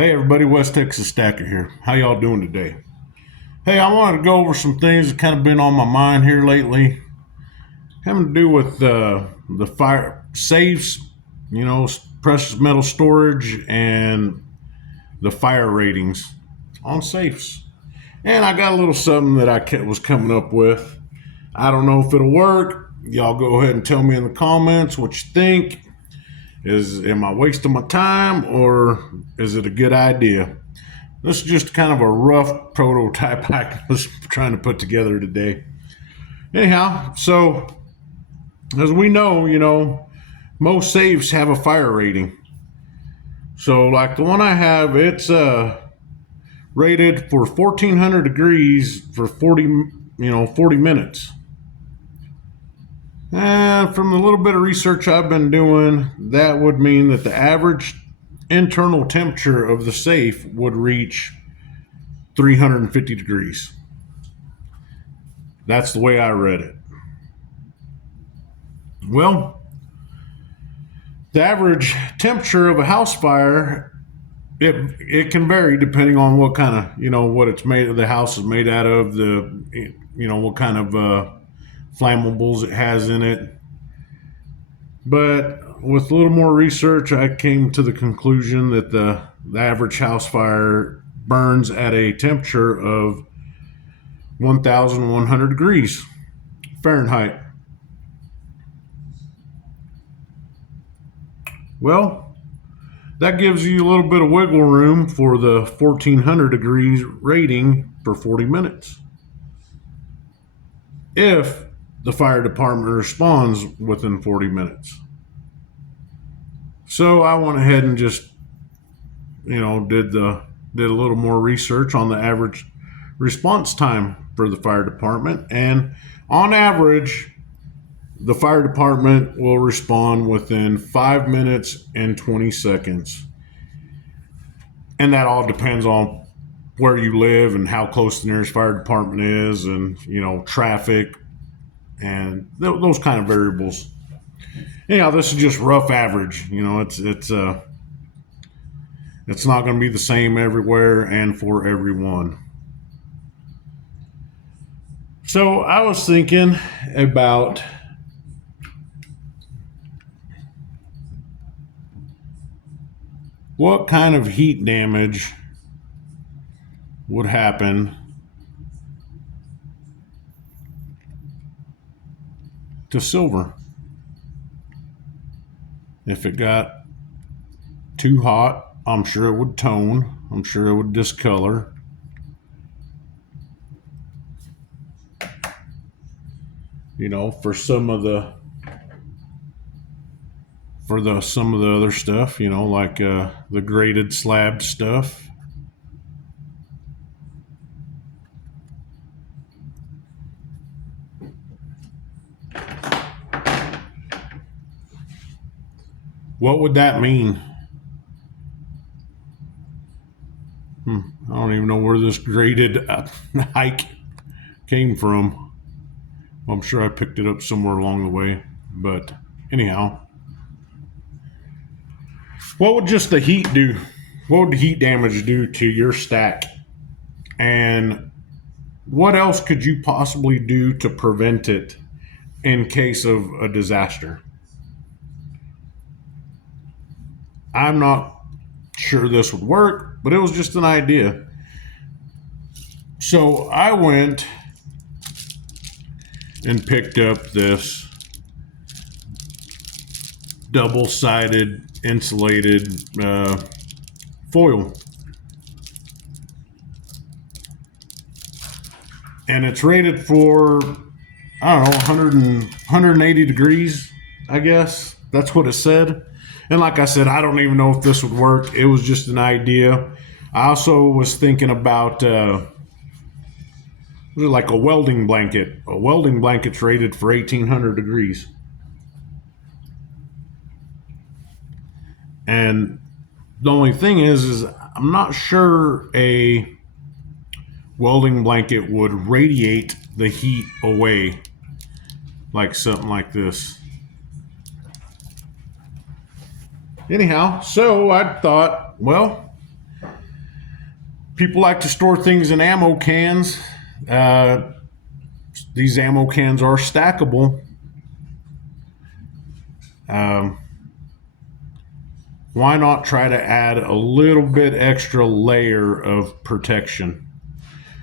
Hey everybody, West Texas Stacker here. How y'all doing today? Hey, I wanted to go over some things that kind of been on my mind here lately, having to do with the fire safes, precious metal storage, and the fire ratings on safes. And I got a little something that was coming up with. I don't know if it'll work. Y'all go ahead and tell me in the comments what you think. Am I wasting my time or is it a good idea? This is just kind of a rough prototype I was trying to put together today. Anyhow, so as we know, most safes have a fire rating. So like the one I have, it's rated for 1400 degrees for 40 minutes. And from the little bit of research I've been doing, that would mean that the average internal temperature of the safe would reach 350 degrees. That's the way I read it. Well, the average temperature of a house fire, it can vary depending on what kind of, what it's made of, the house is made out of, what kind of flammables it has in it. But with a little more research, I came to the conclusion that the average house fire burns at a temperature of 1,100 degrees Fahrenheit. Well, that gives you a little bit of wiggle room for the 1,400 degrees rating for 40 minutes. If the fire department responds within 40 minutes. So I went ahead and just, did a little more research on the average response time for the fire department. And on average, the fire department will respond within 5 minutes and 20 seconds. And that all depends on where you live and how close the nearest fire department is and, traffic and those kind of variables. Anyhow, this is just rough average. It's not going to be the same everywhere and for everyone. So I was thinking about what kind of heat damage would happen to silver if it got too hot. I'm sure it would tone. I'm sure it would discolor. For some of the other stuff, like the graded slab stuff. What would that mean? I don't even know where this graded hike came from. I'm sure I picked it up somewhere along the way. But anyhow, what would just the heat do? What would the heat damage do to your stack? And what else could you possibly do to prevent it in case of a disaster? I'm not sure this would work, but it was just an idea. So I went and picked up this double-sided insulated foil. And it's rated for, I don't know, 180 degrees, I guess. That's what it said. And like I said, I don't even know if this would work. It was just an idea. I also was thinking about like a welding blanket. A welding blanket's rated for 1,800 degrees. And the only thing is I'm not sure a welding blanket would radiate the heat away like something like this. Anyhow, so I thought, well, People like to store things in ammo cans. These ammo cans are stackable. Why not try to add a little bit extra layer of protection?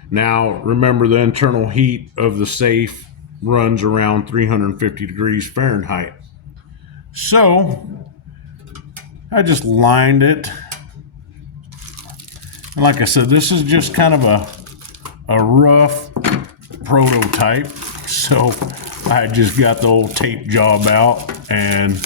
Now, remember, the internal heat of the safe runs around 350 degrees Fahrenheit. So I just lined it. And like I said, this is just kind of a rough prototype. So I just got the old tape job out and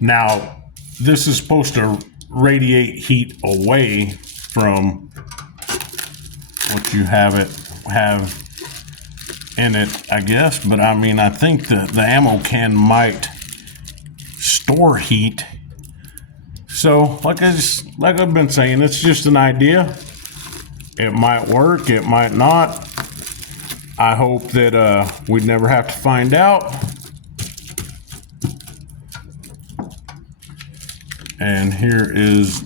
now, this is supposed to radiate heat away from what you have in it, I guess. But I mean, I think the ammo can might store heat. So, like I've been saying, it's just an idea. It might work, it might not. I hope that we'd never have to find out. And here is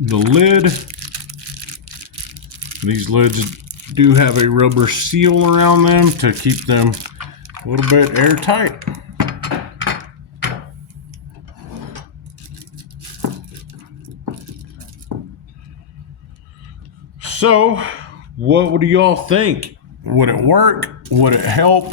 the lid. These lids do have a rubber seal around them to keep them a little bit airtight. So, what do y'all think? Would it work? Would it help?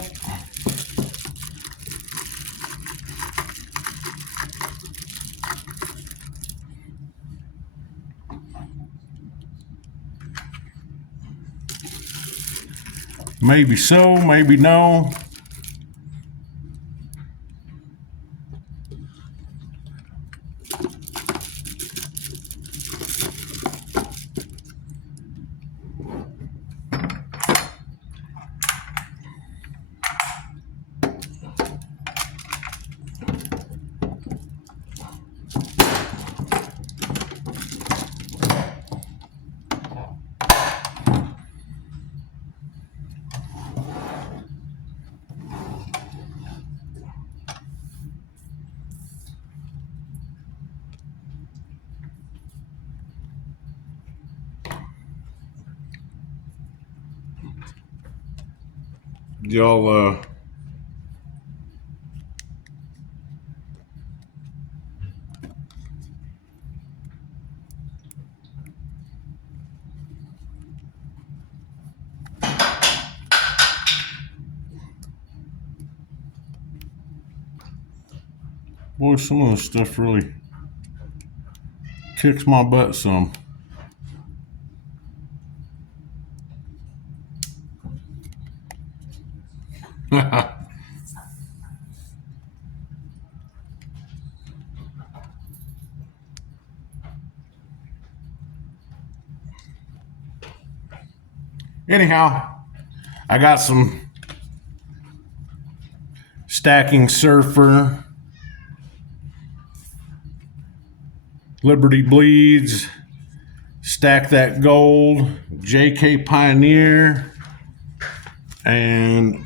Maybe so, maybe no. Y'all boy, some of this stuff really kicks my butt some. Anyhow, I got some Stacking Surfer, Liberty Bleeds, Stack That Gold, JK Pioneer, and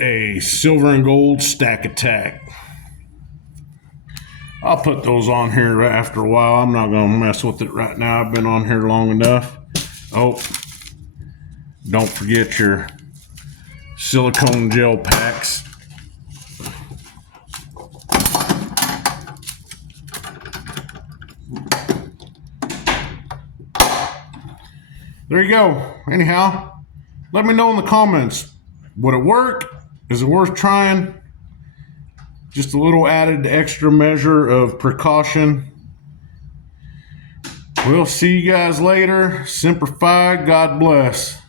a Silver and Gold Stack Attack. I'll put those on here after a while. I'm not going to mess with it right now. I've been on here long enough. Oh, don't forget your silicone gel packs. There you go. Anyhow, let me know in the comments. Would it work? Is it worth trying? Just a little added extra measure of precaution. We'll see you guys later. Semper Fi. God bless.